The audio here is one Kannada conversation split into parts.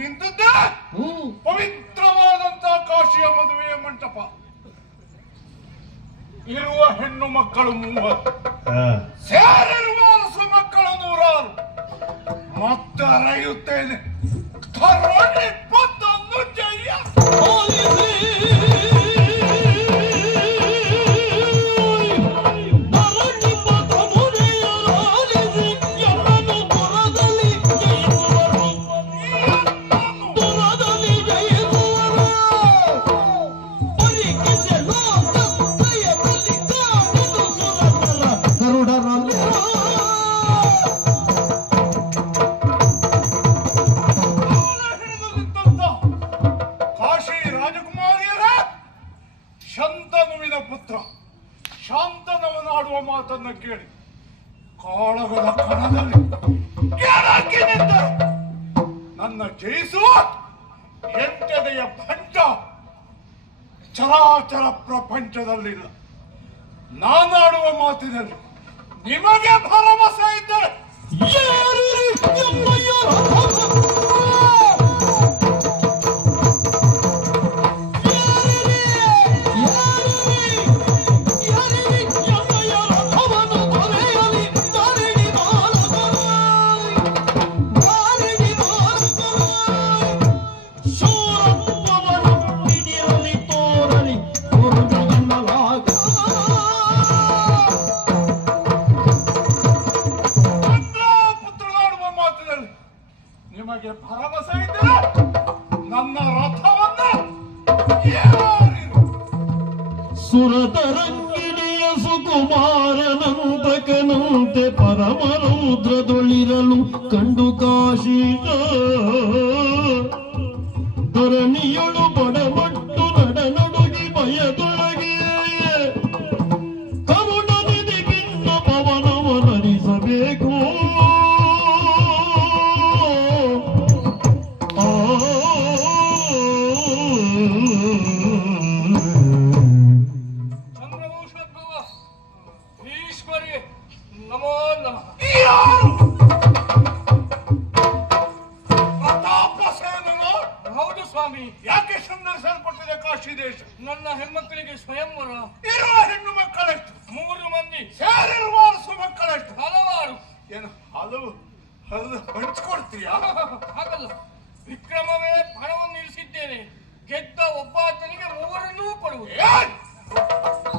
ನಿಂತದ್ದೇ? ಪವಿತ್ರವಾದಂತಹ ಪವಿತ್ರವಾದಂತ ಕಾಶಿಯ ಮದುವೆಯ ಮಂಟಪ. ಇರುವ ಹೆಣ್ಣು ಮಕ್ಕಳು ಮೂವರು. ಸೇರಿರುವ ಮಕ್ಕಳು ನೂರಾರು. ಮತ್ತೆ ಅರೆಯುತ್ತೇನೆ. ಕಾಳಗದ ಯಾರಾಕಿ ಕೆಳಕ್ಕೆ ನನ್ನ ಜಯಿಸುವ ಎಂಟನೆಯ ಭಂಟ ಚರಾಚರ ಪ್ರಪಂಚದಲ್ಲಿಲ್ಲ ನಾನಾಡುವ ಮಾತಿನಲ್ಲಿ ನಿಮಗೆ ಭರವಸೆ ಇದ್ದರೆ ಪುತ್ರ ಪರಮರೌದ್ರದೊಳಿರಲು ಕಂಡು ಕಾಶಿ ಧರಣಿಯೊಳು ಬಡಮಟ್ಟು ಸ್ವಯಂವರ. ಇರುವ ಹೆಣ್ಣು ಮಕ್ಕಳಷ್ಟು. ಮೂರು ಮಂದಿ. ಸೇರಿರುವ ಅರಸು ಮಕ್ಕಳೆಷ್ಟು. ಹಲವಾರು. ಏನು ಹಲವು ಹರಿದು ಹಂಚ್ಕೊಡ್ತೀಯಾ? ಹಾಗಲ್ಲ. ವಿಕ್ರಮವೇ ಹಣವನ್ನು ನಿಲ್ಲಿಸಿದ್ದೇನೆ ಗೆದ್ದ ಒಬ್ಬಾತನಿಗೆ ಮೂವರನ್ನೂ ಕೊಡುವುದು?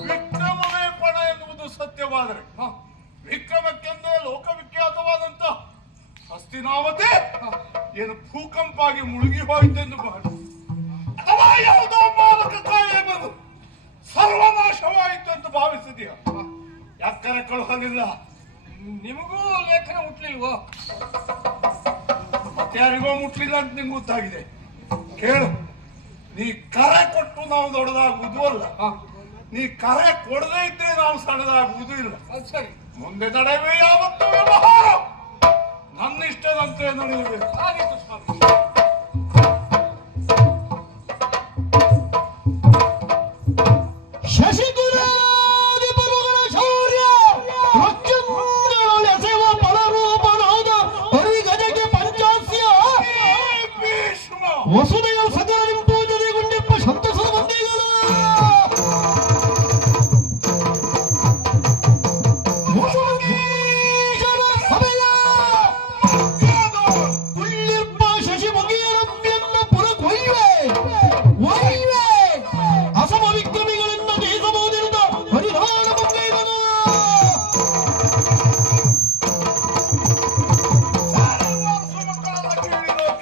ವಿಕ್ರಮವೇ ಪಣ ಎನ್ನುವುದು ಸತ್ಯವಾದರೆ. ವಿಕ್ರಮಕ್ಕೆಂದೇ ಲೋಕವಿಖ್ಯಾತವಾದಂತ ಹಸ್ತಿನಾವತೆ ಹ. ಏನು ಭೂಕಂಪ ಆಗಿ ಮುಳುಗಿ ಹೋಯಿತೆಂದು ಭಾವಿಸಿ. ಅಥವಾ ಯಾವುದೋ ಮಾದಕ ಕಾಯಿಲೆ ಬಂದು ಸರ್ವನಾಶವಾಯಿತು ಅಂತ ಭಾವಿಸಿದೀಯ ಯಾಕರ ಕಳುಹಲಿಲ್ಲ ನಿಮಗೂ ಲೇಖನ ಮುಟ್ಲಿಲ್ವೋ? ಯಾರಿಗೋ ಮುಟ್ಲಿಲ್ಲ ಅಂತ ನಿಮ್ಗೆ ಗೊತ್ತಾಗಿದೆ. ಕೇಳು. ನೀ ಕರೆ ಕೊಟ್ಟು ನಾವು ದೊಡ್ಡದಾಗುವುದು ಅಲ್ಲ. ನೀ ಕರೆ ಕೊಡದೇ ಇದ್ರೆ ನಾವು ಸಣ್ಣದಾಗುವುದು ಇಲ್ಲ. ಸರಿ. ಮುಂದೆ ನಡೆಯುವೆ ಯಾವತ್ತೂ ವ್ಯವಹಾರ. ನನ್ನ ಇಷ್ಟದಂತೆ ನಡೆಯಬೇಕು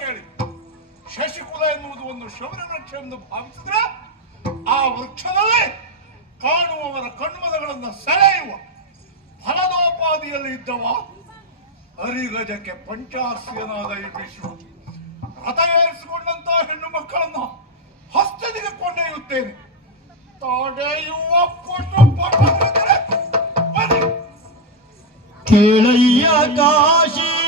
ಕೇಳಿ. ಶಶಿಕುಲ ಎನ್ನುವುದು ಒಂದು ಶೌರ್ಯ ವೃಕ್ಷ ಎಂದು ಭಾವಿಸಿದ್ರೆ ಆ ವೃಕ್ಷದಲ್ಲಿ ಕಾಣುವವರ ಕಣ್ಮದಗಳನ್ನು ಸೆಳೆಯುವ ಫಲದೋಪಾದಿಯಲ್ಲಿ ಇದ್ದವ ಹರಿಗಜಕ್ಕೆ ಪಂಚಾಸ್ಯನಾದ ಈ ವಿಶ್ವ ರಥ ಏರಿಸಿಕೊಂಡಂತ ಹೆಣ್ಣು ಮಕ್ಕಳನ್ನು ಹಸ್ತದಿಗೆ ಕೊಂಡೊಯ್ಯುತ್ತೇನೆ. ತಡೆಯುವ ಕೊಟ್ಟು ಕೇಳಯ್ಯ ಕಾಶಿಪುರೇ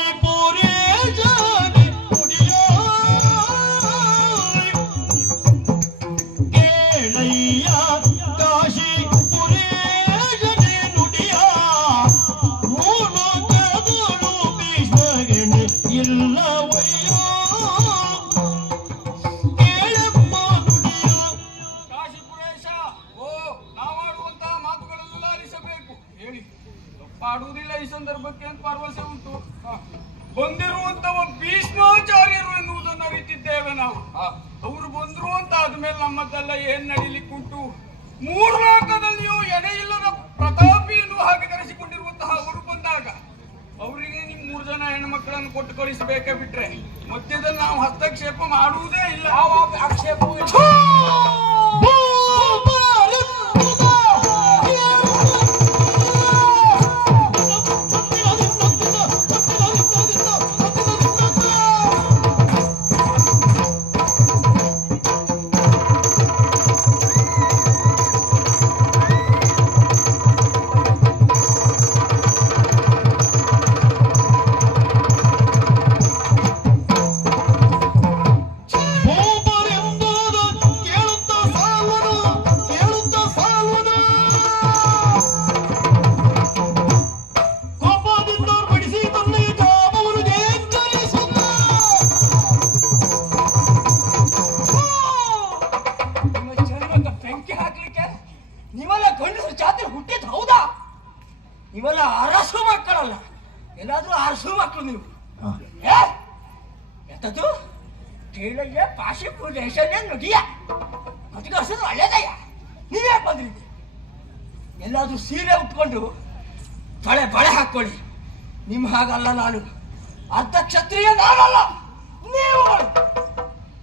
ಅವರು ಬಂದ್ರು ಅಂತ ಆದ್ಮೇಲೆ ನಮ್ಮದೆಲ್ಲ ಏನ್ ನಡೀಲಿಕ್ಕುಂಟು? ಮೂರು ಲೋಕದಲ್ಲಿಯೂ ಎಡೆ ಇಲ್ಲದ ಪ್ರತಾಪಿ ಎನ್ನುವ ಹಾಗೆ ಕರೆಸಿಕೊಂಡಿರುವಂತಹ ಅವರು ಬಂದಾಗ ಅವರಿಗೆ ನಿಮ್ ಮೂರು ಜನ ಹೆಣ್ಮಕ್ಳನ್ನು ಕೊಟ್ಟು ಕಳಿಸಬೇಕೇ ಬಿಟ್ರೆ. ಮಧ್ಯದಲ್ಲಿ ನಾವು ಹಸ್ತಕ್ಷೇಪ ಮಾಡುವುದೇ ಇಲ್ಲ. ಯಾವ ಬದುಕರ್ಸೋದು ಒಳ್ಳೇದಯ್ಯ ನೀವೇ ಬಂದ್ರಿ ಎಲ್ಲಾದ್ರೂ ಸೀರೆ ಉಟ್ಕೊಂಡು ಬಳೆ ಬಳೆ ಹಾಕೊಳ್ಳಿ. ನಿಮ್ ಹಾಗಲ್ಲ ನಾನು. ಅರ್ಧ ಕ್ಷತ್ರಿಯ ನಾನಲ್ಲ. ನೀವು.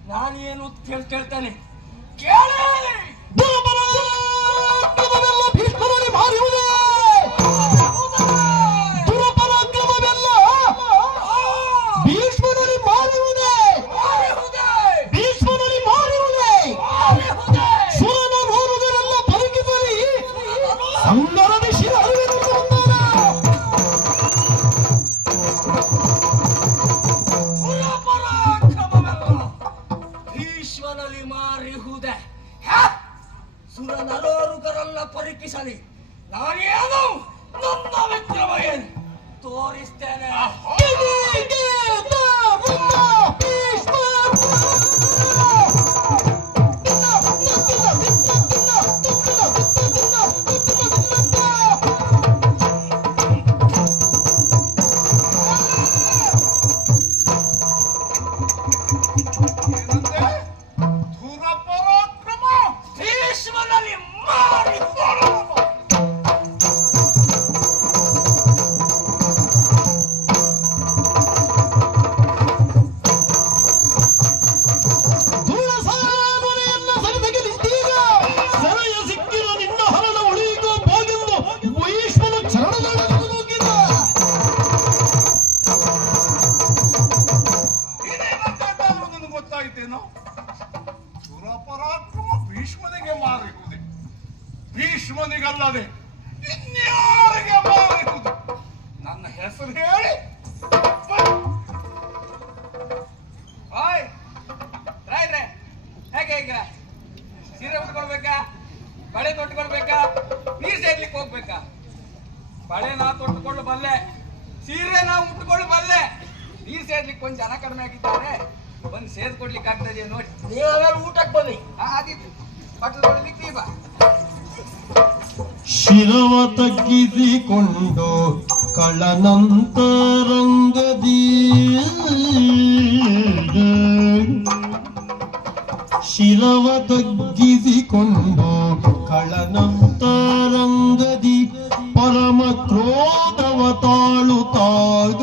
ನಾನೇನು ಕೇಳ್ತೇನೆ. ಕೇಳಿ. ಪರೀಕ್ಷಿಸಲಿ ನಾನೇನು ನನ್ನ ಹೇಗೆ ಈಗ ಸೀರೆ ಉಟ್ಕೊಳ್ಬೇಕಾ? ಬಳೆ ತೊಟ್ಕೊಳ್ಬೇಕಾ? ನೀರ್ ಸೇರ್ಲಿಕ್ಕೆ ಹೋಗ್ಬೇಕಾ? ಬಳೆ ನಾ ತೊಟ್ಕೊಂಡು ಬಲ್ಲೆ. ಸೀರೆ ನಾ ಉಟ್ಕೊಂಡು ಬಲ್ಲೆ. ನೀರ್ ಸೇರ್ಲಿಕ್ಕೆ ಒಂದ್ ಜನ ಕಡಿಮೆ ಆಗಿದ್ದಾರೆ. ಬಂದು ಸೇರ್ಕೊಡ್ಲಿಕ್ಕೆ ಆಗ್ತದೆ ನೋಡಿ. ನೀವೆಲ್ಲ ಊಟಕ್ಕೆ ಬನ್ನಿ. ಆದಿತ್ತು ನೀ ಬಾ ಶಿರವ ತಗ್ಗಿಸಿಕೊಂಡು ಕಳ್ಳನಂತರಂಗದಿ ಶಿರವ ತಗ್ಗಿಸಿಕೊಂಡು ಕಳ್ಳನಂತರಂಗದಿ ಪರಮ ಕ್ರೋಧವ ತಾಳುತ್ತಾಗ